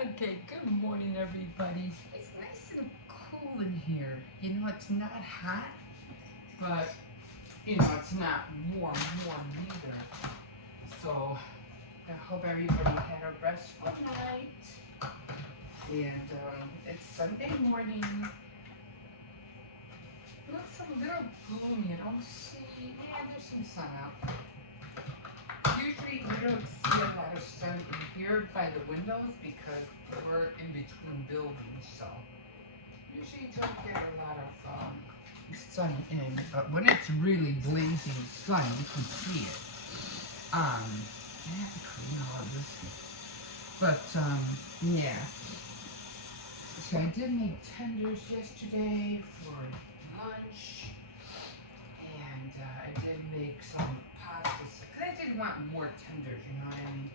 Okay, good morning, everybody. It's nice and cool in here. You know, it's not hot, but, it's not warm either. So, I hope everybody had a restful night. And, it's Sunday morning. Looks a little gloomy. I don't see, there's some sun out. Usually we don't see a lot of sun in here by the windows because we're in between buildings, so usually don't get a lot of sun in. But when it's really blazing sun, you can see it. I have to clean all of this. But yeah. So I did make tenders yesterday for lunch, and I did make some pasta, because I didn't want more tenders, you know what I mean?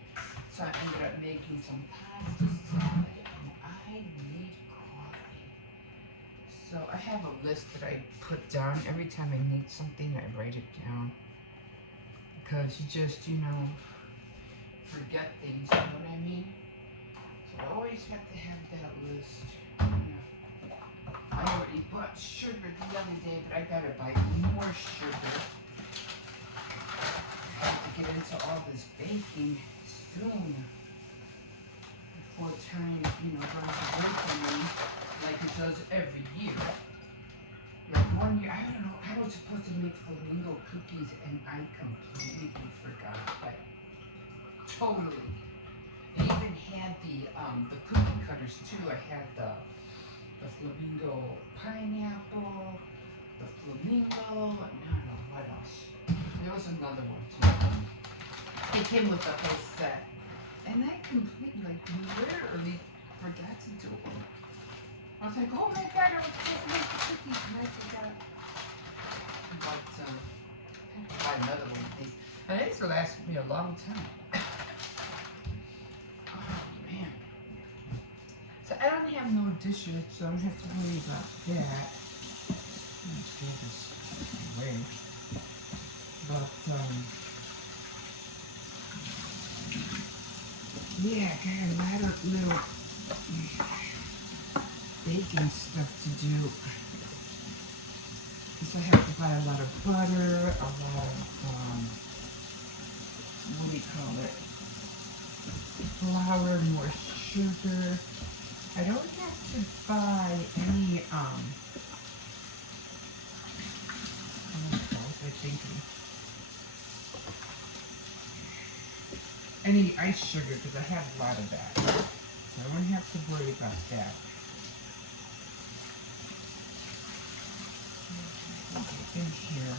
So I ended up making some pasta salad, and I need coffee. So I have a list that I put down. Every time I need something, I write it down. Because you just, forget things, you know what I mean? So I always have to have that list. I already bought sugar the other day, but I gotta buy more sugar. I have to get into all this baking soon before time, goes away from me like it does every year. Like one year, I don't know, I was supposed to make flamingo cookies and I completely forgot. Like, totally. I even had the cookie cutters too. I had the flamingo pineapple, the flamingo, and I don't know what else. There was another one too. It came with the whole set. And I completely, literally forgot to do them. I was like, oh my god, I was supposed to make the cookies and I forgot. But, I have to buy another one of these. And these will last me a long time. Oh man. So I don't have no dishes, so I don't have to worry about that. Let's throw this away. But, yeah, I got a lot of little baking stuff to do. Because I have to buy a lot of butter, a lot of, what do you call it? Flour, more sugar. I don't have to buy any, what was I thinking? Any ice sugar, because I have a lot of that. So I don't have to worry about that. In here,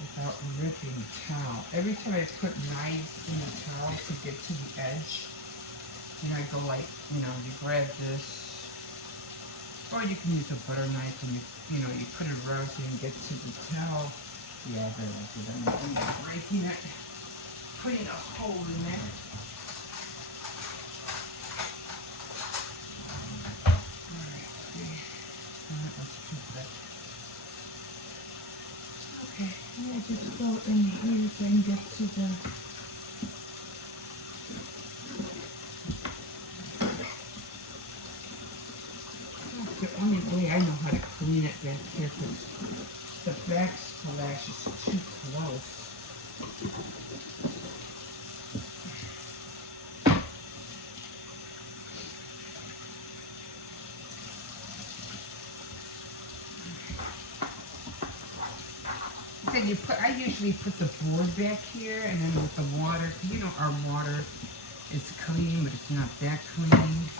without ripping the towel. Every time I put knives in the towel to get to the edge, I go like, you grab this, or you can use a butter knife and you put it around so you can get to the towel. Yeah, I better not do that. I'm breaking it, putting a hole in there. Alright, let's keep that. Okay, I just go in here so I can get to the the only way I know how to clean it back here because the backsplash is too close. Then I usually put the board back here and then with the water, our water is clean, but it's not that clean.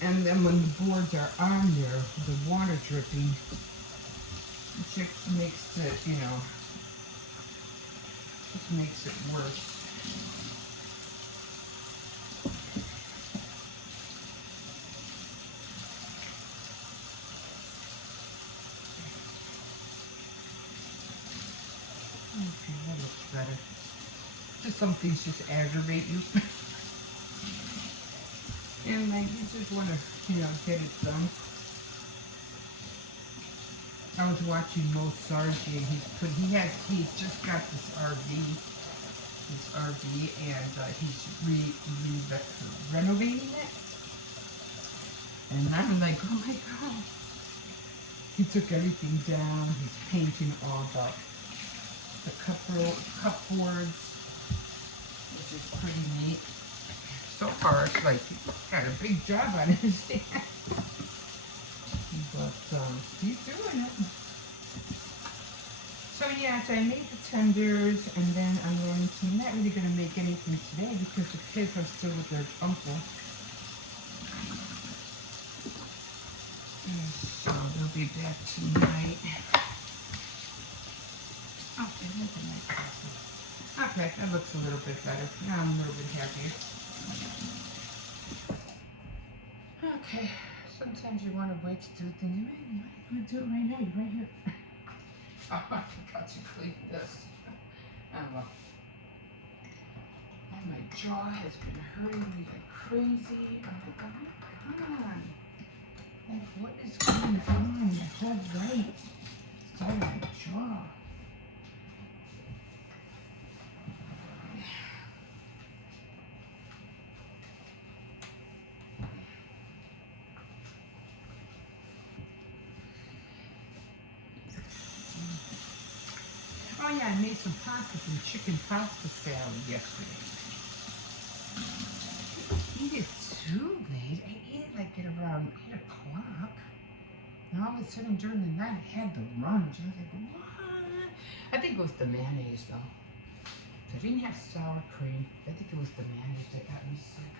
And then when the boards are on there, the water dripping, it just makes it, just makes it worse. Okay, that looks better. Just some things just aggravate you. And like you just want to, get it done. I was watching Mo Sargi and he's just got this RV, and he's renovating it. And I'm like, oh my God. He took everything down. He's painting all the cupboards, which is pretty neat. So far, it's like he got a big job on his hands. But he's doing it. So yeah, so I made the tenders, and then I'm not really going to make anything today because the kids are still with their uncle. So they'll be back tonight. Okay, that's a nice coffee. Okay, that looks a little bit better. Now I'm a little bit happier. Okay, sometimes you want to wait to do things. You might want to do it right now. You're right here. Oh, I forgot to clean this. Oh, well. And my jaw has been hurting me like crazy. I'm like, oh my God. Like, what is going on? My whole right side of my jaw. Oh yeah, I made some pasta, some chicken pasta salad yesterday. I eat it too late. I ate it like at around 8 o'clock. And all of a sudden during the night I had the runs. I was like, what? I think it was the mayonnaise though. I didn't have sour cream. I think it was the mayonnaise that got me sick.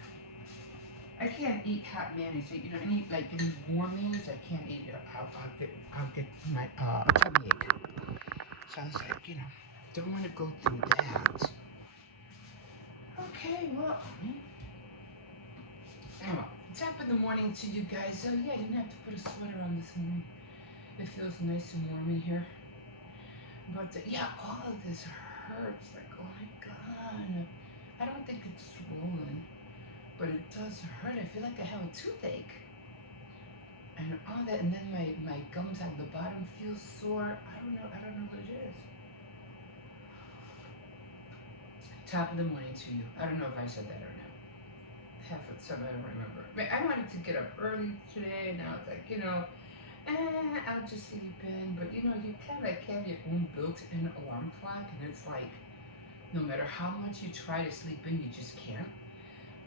I can't eat hot mayonnaise. You know, any warm mayonnaise, I can't eat it. I'll get my tummy ache. So I was like, don't want to go through that. Okay, well, anyway, top of the morning to you guys. So yeah, I didn't have to put a sweater on this morning. It feels nice and warm in here. But yeah, all of this hurts. Like, oh my God. I don't think it's swollen, but it does hurt. I feel like I have a toothache. And all that, and then my gums on the bottom feel sore. I don't know what it is. Top of the morning to you. I don't know if I said that or not. Half of some, I don't remember. But I wanted to get up early today, and I was like, I'll just sleep in. But you kind of like have your own built-in alarm clock, and it's like, no matter how much you try to sleep in, you just can't.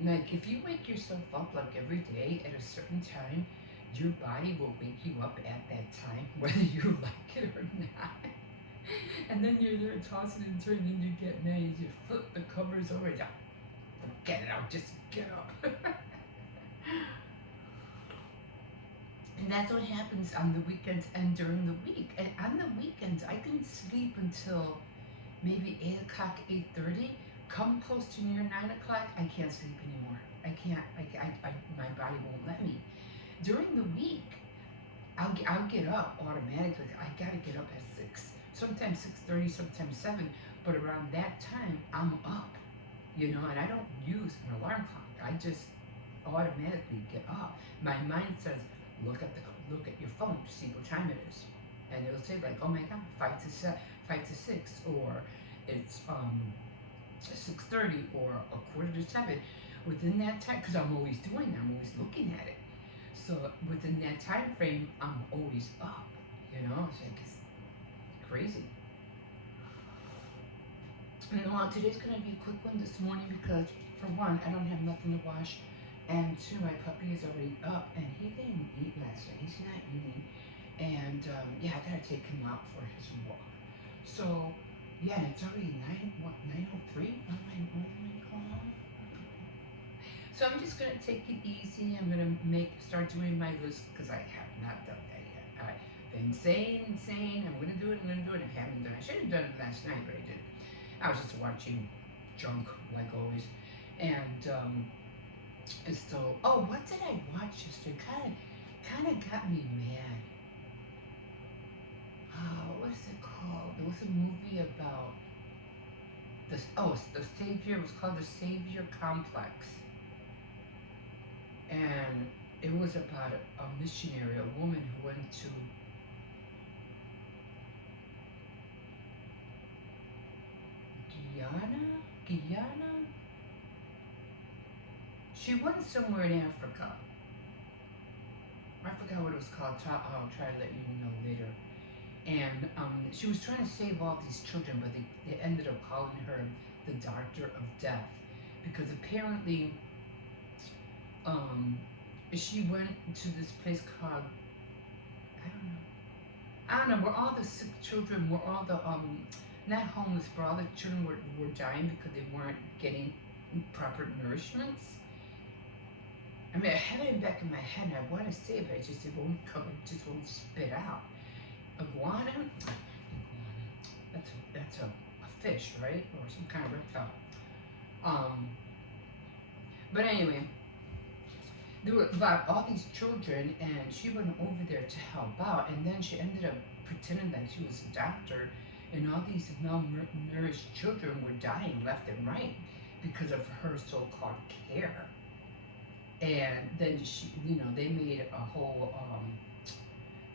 Like, if you wake yourself up like every day at a certain time, your body will wake you up at that time, whether you like it or not. And then you're there tossing and turning, and you get mad, you flip the covers over, and get it out, just get up. And that's what happens on the weekends and during the week. And on the weekends, I can sleep until maybe 8 o'clock, 8:30. Come close to near 9 o'clock, I can't sleep anymore. I can't, my body won't let me. During the week, I'll get up automatically. I gotta get up at 6. Sometimes 6:30, sometimes 7. But around that time, I'm up, and I don't use an alarm clock. I just automatically get up. My mind says, look at your phone to see what time it is. And it'll say like, oh my God, 5 to 6, or it's 6:30 or a quarter to 7. Within that time, because I'm always doing that, I'm always looking at it. So within that time frame, I'm always up. It's like it's crazy. And well, today's gonna be a quick one this morning because for one, I don't have nothing to wash, and two, my puppy is already up and he didn't eat last night. He's not eating, and yeah, I gotta take him out for his walk. So yeah, and it's already 9:03 on my call. So I'm just gonna take it easy. I'm gonna start doing my list because I have not done that yet. I've been saying, I'm gonna do it. I haven't done it. I should have done it last night, but I didn't. I was just watching junk like always, and so what did I watch yesterday? Kind of got me mad. What was it called? It was a movie about the Savior. It was called The Savior Complex. And it was about a missionary, a woman who went to Guyana. she went somewhere in Africa. I forgot what it was called. I'll try to let you know later. And she was trying to save all these children, but they ended up calling her the doctor of death because apparently she went to this place called I don't know where all the sick children, where all the not homeless, but all the children were dying because they weren't getting proper nourishments. I mean, I have it back in my head, and I want to say it, but it won't come, it just won't spit out. Iguana? That's a fish, right? Or some kind of reptile. But anyway, there were about all these children, and she went over there to help out, and then she ended up pretending like she was a doctor, and all these malnourished children were dying left and right because of her so-called care. And then she, they made a whole,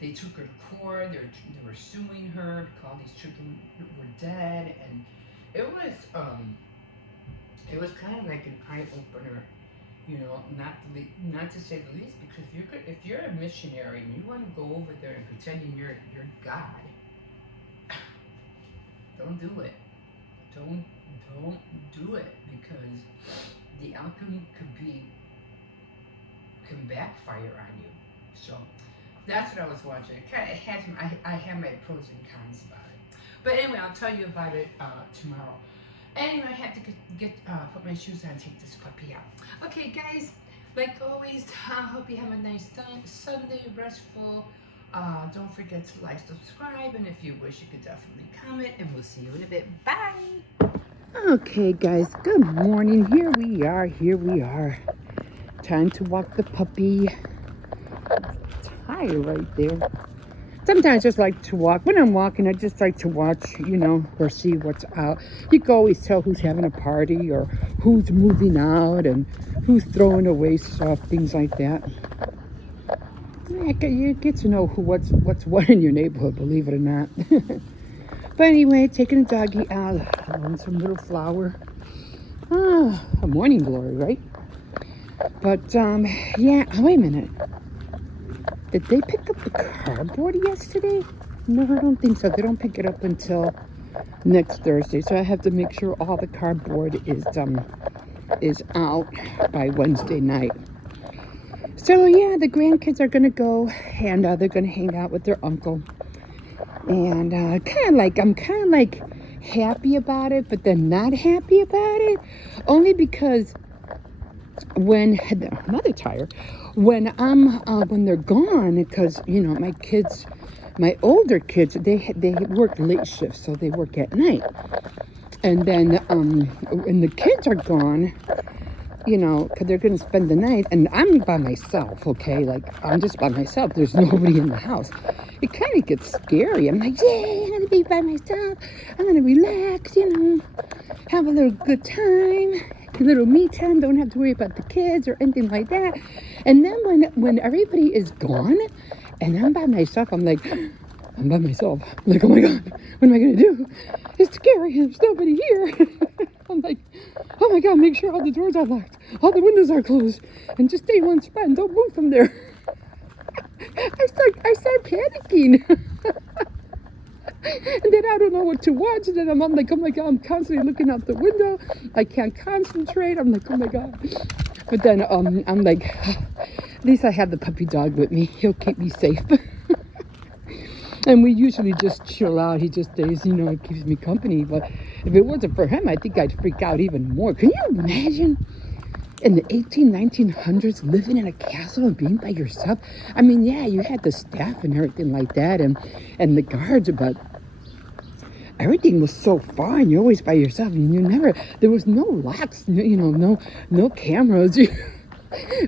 they took her to court, they were suing her because all these children were dead, and it was kind of like an eye-opener, not to say the least, because if you're a missionary and you want to go over there and pretending you're God, don't do it. Don't do it, because the outcome can backfire on you. So that's what I was watching. I have my pros and cons about it. But anyway, I'll tell you about it tomorrow. Anyway, I have to put my shoes on and take this puppy out. Okay, guys, like always, I hope you have a nice Sunday, restful. Don't forget to like, subscribe, and if you wish, you could definitely comment, and we'll see you in a bit. Bye! Okay, guys, good morning. Here we are. Time to walk the puppy. Tire right there. Sometimes I just like to walk. When I'm walking, I just like to watch, or see what's out. You can always tell who's having a party or who's moving out and who's throwing away stuff, things like that. You get to know what's what in your neighborhood, believe it or not. But anyway, taking a doggy out on some little flower. A morning glory, right? But, yeah, wait a minute. Did they pick up the cardboard yesterday? No, I don't think so. They don't pick it up until next Thursday. So I have to make sure all the cardboard is out by Wednesday night. So, yeah, the grandkids are going to go, and they're going to hang out with their uncle. And I'm kind of like happy about it, but then not happy about it. Only because when they're gone, because my older kids, they work late shifts, so they work at night. And then when the kids are gone, because they're going to spend the night, and I'm by myself, okay? Like, I'm just by myself. There's nobody in the house. It kind of gets scary. I'm like, yeah, I'm going to be by myself. I'm going to relax, have a little good time, a little me time. Don't have to worry about the kids or anything like that. And then when everybody is gone and I'm by myself, I'm like, I'm by myself. I'm like, oh my God, what am I going to do? It's scary. There's nobody here. I'm like, oh my God, make sure all the doors are locked, all the windows are closed, and just stay in one spot and don't move from there. I start panicking. And then I don't know what to watch. And then I'm like, oh my God, I'm constantly looking out the window. I can't concentrate. I'm like, oh my God. But then I'm like, at least I have the puppy dog with me. He'll keep me safe. And we usually just chill out. He just stays, keeps me company. But if it wasn't for him, I think I'd freak out even more. Can you imagine in the 1900s living in a castle and being by yourself? I mean, yeah, you had the staff and everything like that and the guards, but everything was so far and you're always by yourself. And there was no locks, no cameras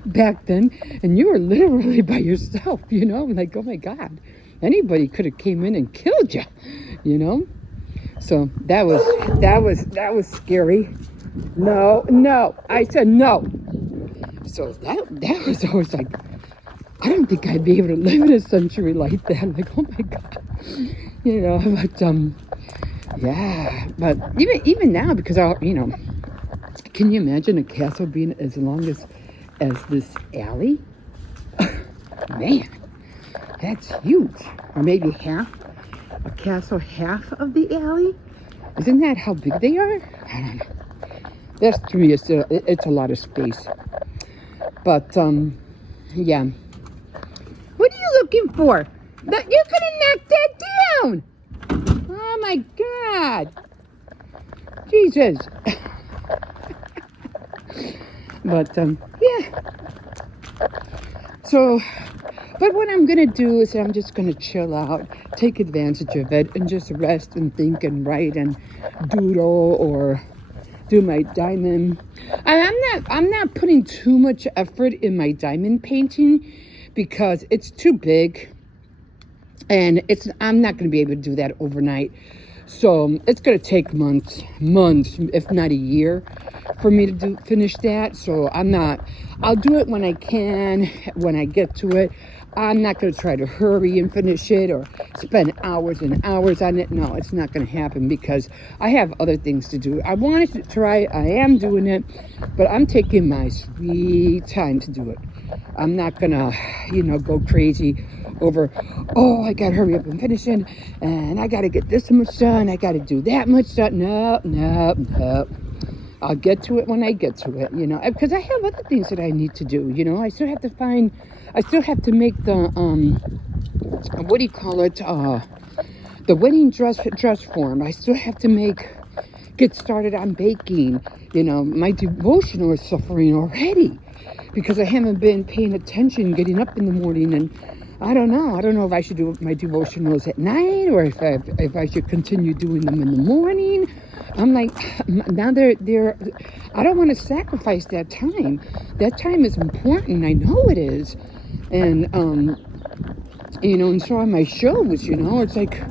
back then. And you were literally by yourself, like, oh my God. Anybody could have came in and killed you, So that was scary. No, I said no. So that was always like, I don't think I'd be able to live in a century like that. I'm like, oh my God, but yeah, but even now, because can you imagine a castle being as long as this alley. Man, that's huge. Or maybe half, a castle half of the alley. Isn't that how big they are? I don't know. That's, to me, it's a lot of space. But, yeah. What are you looking for? You're gonna knock that down! Oh my God! Jesus! But, yeah. So, but what I'm gonna do is I'm just gonna chill out, take advantage of it, and just rest and think and write and doodle or do my diamond. I'm not putting too much effort in my diamond painting because it's too big, and I'm not gonna be able to do that overnight. So it's gonna take months, if not a year, for me to finish that. So I'll do it when I can, when I get to it. I'm not gonna try to hurry and finish it or spend hours and hours on it. No, it's not gonna happen because I have other things to do. I wanted to try, I am doing it, but I'm taking my sweet time to do it. I'm not gonna, go crazy over, oh, I gotta hurry up and finish it, and I gotta get this much done, I gotta do that much done. No. I'll get to it when I get to it, because I have other things that I need to do. I still have to make the, what do you call it, the wedding dress form. I still have to get started on baking. My devotional is suffering already because I haven't been paying attention, getting up in the morning, and I don't know if I should do my devotionals at night or if I should continue doing them in the morning. I'm like, now I don't want to sacrifice that time. That time is important. I know it is. And, and so on my shows, it's like,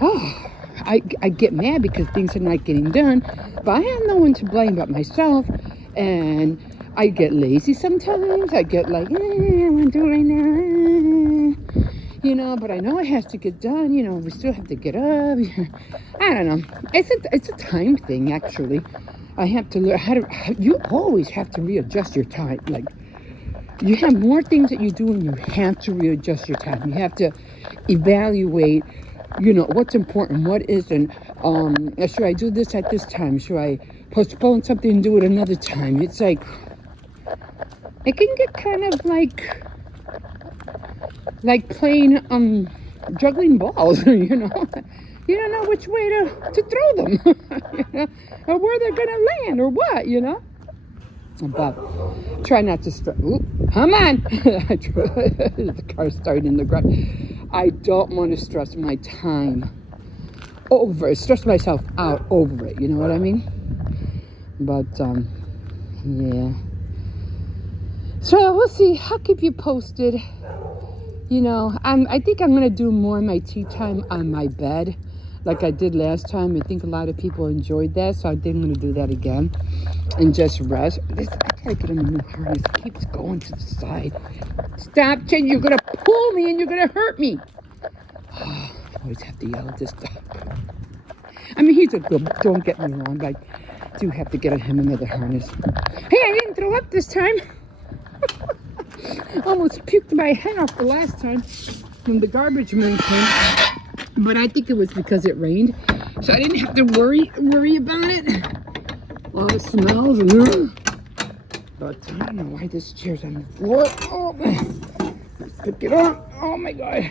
oh, I get mad because things are not getting done, but I have no one to blame but myself. And I get lazy sometimes. I get like, I want to do it right now. But I know it has to get done. We still have to get up. I don't know. It's a time thing, actually. I have to learn you always have to readjust your time. Like, you have more things that you do and you have to readjust your time. You have to evaluate, what's important, what isn't. Should I do this at this time? Should I postpone something and do it another time? It's like, it can get kind of like playing juggling balls. You don't know which way to throw them. Or where they're gonna land or what. But try not to stress. Come on. The car's starting in the garage. I don't want to stress my time stress myself out over it. You know what I mean? But yeah. So we'll see. I'll keep you posted. I think I'm gonna do more of my tea time on my bed, like I did last time. I think a lot of people enjoyed that, so I think I'm gonna do that again and just rest. I gotta get him a new harness. It keeps going to the side. Stop, Jen! You're gonna pull me and you're gonna hurt me. I always have to yell at this dog. I mean, he's a good. Don't get me wrong. I do have to get him another harness. Hey, I didn't throw up this time. Almost puked my head off the last time when the garbage man came, but I think it was because it rained, so I didn't have to worry about it. All the smells and but I don't know why this chair's on the floor. Oh, let's pick it up. Oh my God,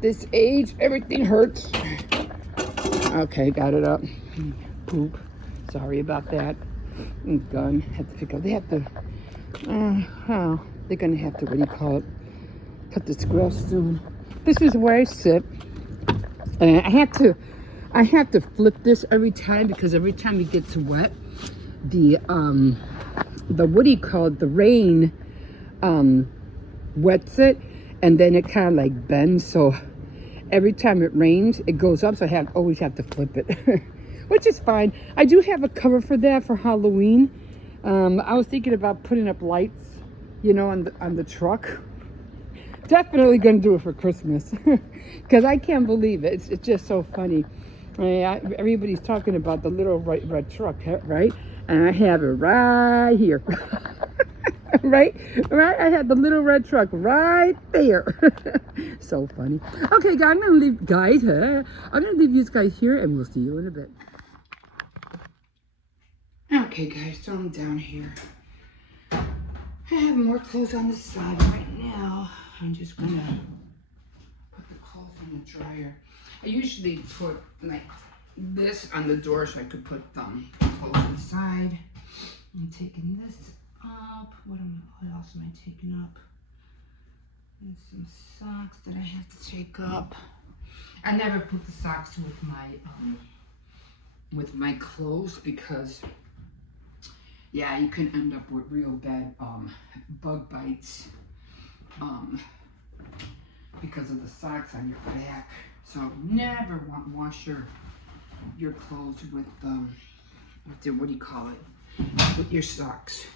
this age, everything hurts. Okay, got it up. Poop. Sorry about that. Gun. Have to pick up. They have to. They're gonna have to, what do you call it? Cut this grass soon. This is where I sit, and I have to flip this every time because every time it gets wet, the what do you call it? The rain wets it, and then it kind of like bends. So every time it rains, it goes up. So I always have to flip it, which is fine. I do have a cover for that for Halloween. I was thinking about putting up lights, on the truck. Definitely gonna do it for Christmas because I can't believe it. It's just so funny. Everybody's talking about the little red truck, right? And I have it right here. right? Right? I had the little red truck right there. So funny. Okay, guys, I'm gonna leave you guys here, and we'll see you in a bit. Okay, guys, so I'm down here. I have more clothes on the side right now. I'm just gonna put the clothes in the dryer. I usually put like this on the door so I could put clothes inside. I'm taking this up. What else am I taking up? There's some socks that I have to take up. I never put the socks with my clothes because yeah, you can end up with real bad bug bites because of the socks on your back. So never wash your clothes with what do you call it? With your socks.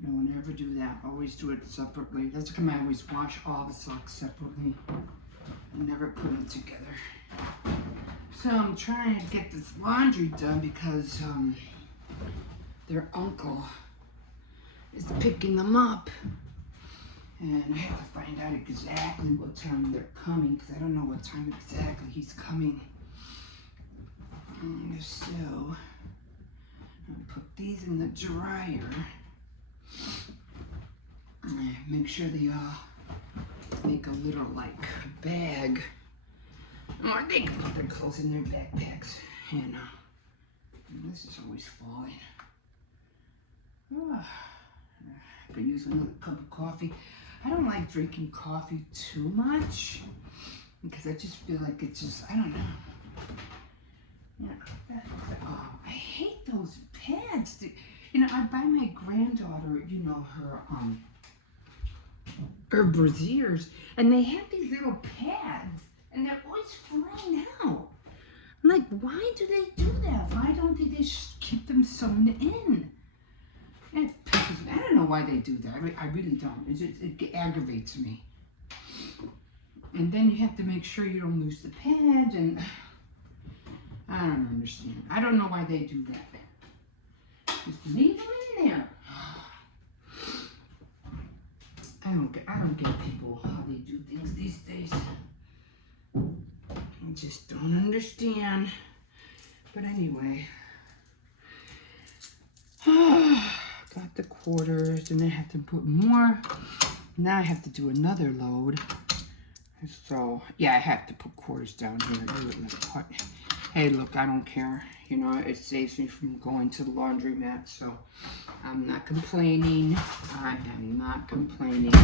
No, never do that. Always do it separately. That's why I always wash all the socks separately. I never put them together. So I'm trying to get this laundry done because their uncle is picking them up. And I have to find out exactly what time they're coming because I don't know what time exactly he's coming. So I'll put these in the dryer. Make sure they make a little like bag. Or they can put their clothes in their backpacks. And this is always falling. I could use another cup of coffee. I don't like drinking coffee too much because I just feel like it's just, I don't know. Yeah, I hate those pads. You know, I buy my granddaughter, you know, her brassieres, and they have these little pads, and they're always flying out. I'm like, why do they do that? Why don't they just keep them sewn in? It pisses me. I don't know why they do that. I really don't. It aggravates me. And then you have to make sure you don't lose the pad, and I don't understand. I don't know why they do that. Just leave them in there. I don't get people how they do things these days. I just don't understand. But anyway. Got the quarters, and I have to put more. Now I have to do another load. So yeah, I have to put quarters down here. Hey, look, I don't care. You know, it saves me from going to the laundromat, so I'm not complaining. I am not complaining.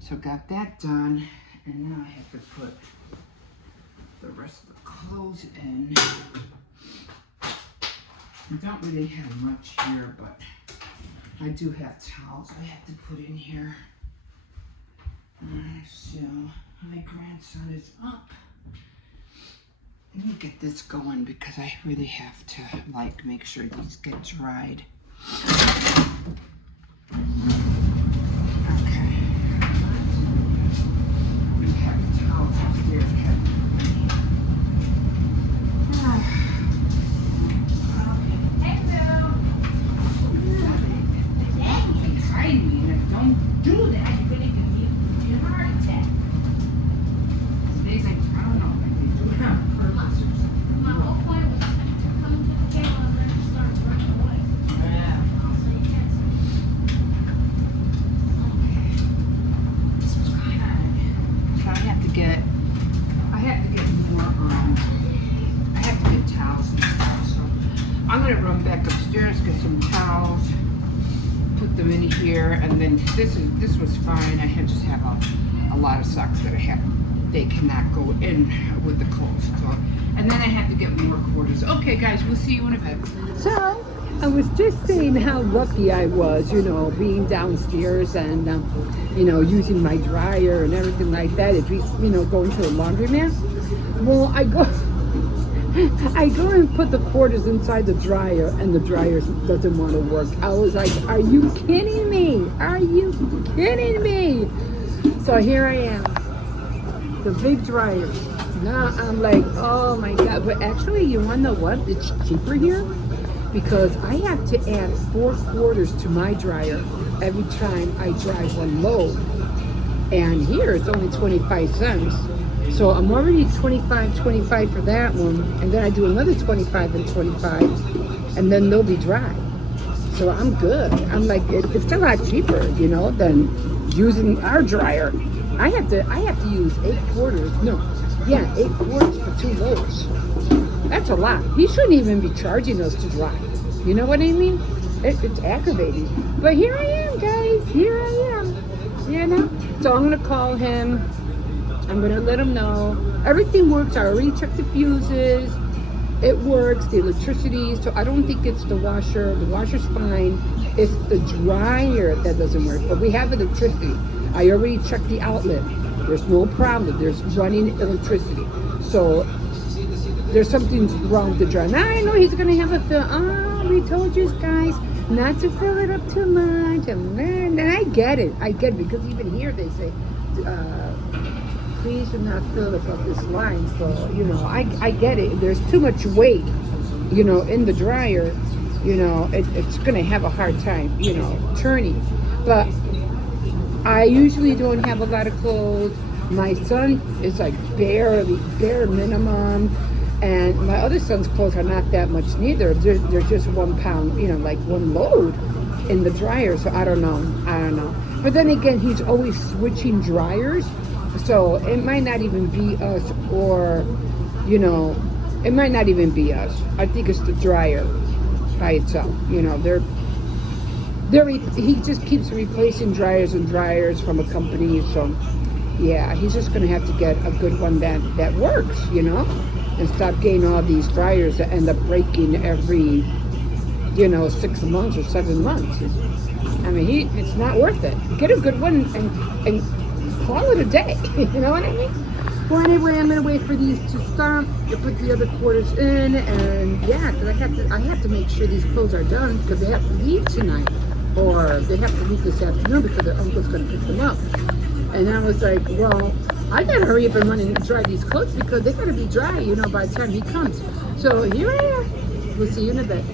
So got that done, and now I have to put the rest of the clothes in. I don't really have much here, but I do have towels I have to put in here. So my grandson is up. Let me get this going because I really have to make sure these get dried. Okay. We have towels upstairs. Don't do that. You're gonna get a heart attack. They say, I don't know, like they do have purpose or something. My whole point was to come to the table and then start running away. Yeah. So you can't So I have to get more, I have to get towels and stuff. So I'm gonna run back upstairs, get some towels, put them in here, and then this was fine. I just have a lot of socks that they cannot go in with the clothes. So, and then I have to get more quarters. Okay, guys, we'll see you in a bit. So I was just saying how lucky I was, you know, being downstairs and, you know, using my dryer and everything like that. If you know, going to the laundromat. Well, I go and put the quarters inside the dryer, and the dryer doesn't want to work. I was like, are you kidding me? Are you kidding me? So here I am, the big dryer. Now I'm like, oh my God. But actually, you want to know what? It's cheaper here because I have to add 4/4 to my dryer every time I dry one load. And here it's only 25 cents. So I'm already 25 for that one. And then I do another 25 and 25, and then they'll be dry. So I'm good. I'm like, it's still a lot cheaper, you know, than using our dryer. I have to use 8/4. No, yeah, 8/4 for 2 loads. That's a lot. He shouldn't even be charging us to dry. You know what I mean? It's aggravating. But here I am, guys. Here I am. You know? So I'm going to call him. I'm going to let him know. Everything works. I already checked the fuses. It works. The electricity. So I don't think it's the washer. The washer's fine. It's the dryer that doesn't work. But we have electricity. I already checked the outlet. There's no problem. There's running electricity. So there's something wrong with the dryer. Now I know he's going to have a fill. Oh, we told you guys not to fill it up too much. And I get it. I get it. Because even here they say, please do not fill up this line. So, you know, I get it. There's too much weight, you know, in the dryer. You know, it's going to have a hard time, you know, turning. But I usually don't have a lot of clothes. My son is like bare minimum. And my other son's clothes are not that much neither. They're just 1 pound, you know, like 1 load in the dryer. So I don't know. But then again, he's always switching dryers. So it might not even be us, or, you know, it might not even be us. I think it's the dryer by itself. You know, he just keeps replacing dryers and dryers from a company. So yeah, he's just going to have to get a good one that works, you know, and stop getting all these dryers that end up breaking every, you know, 6 months or 7 months. I mean, it's not worth it. Get a good one and call it a day. You know what I mean? Well, anyway, I'm gonna wait for these to stop to put the other quarters in, and yeah, because I have to make sure these clothes are done because they have to leave tonight, or they have to leave this afternoon because their uncle's gonna pick them up. And I was like, well, I gotta hurry up and run and dry these clothes because they gotta be dry, you know, by the time he comes. So here I am. We'll see you in a bit.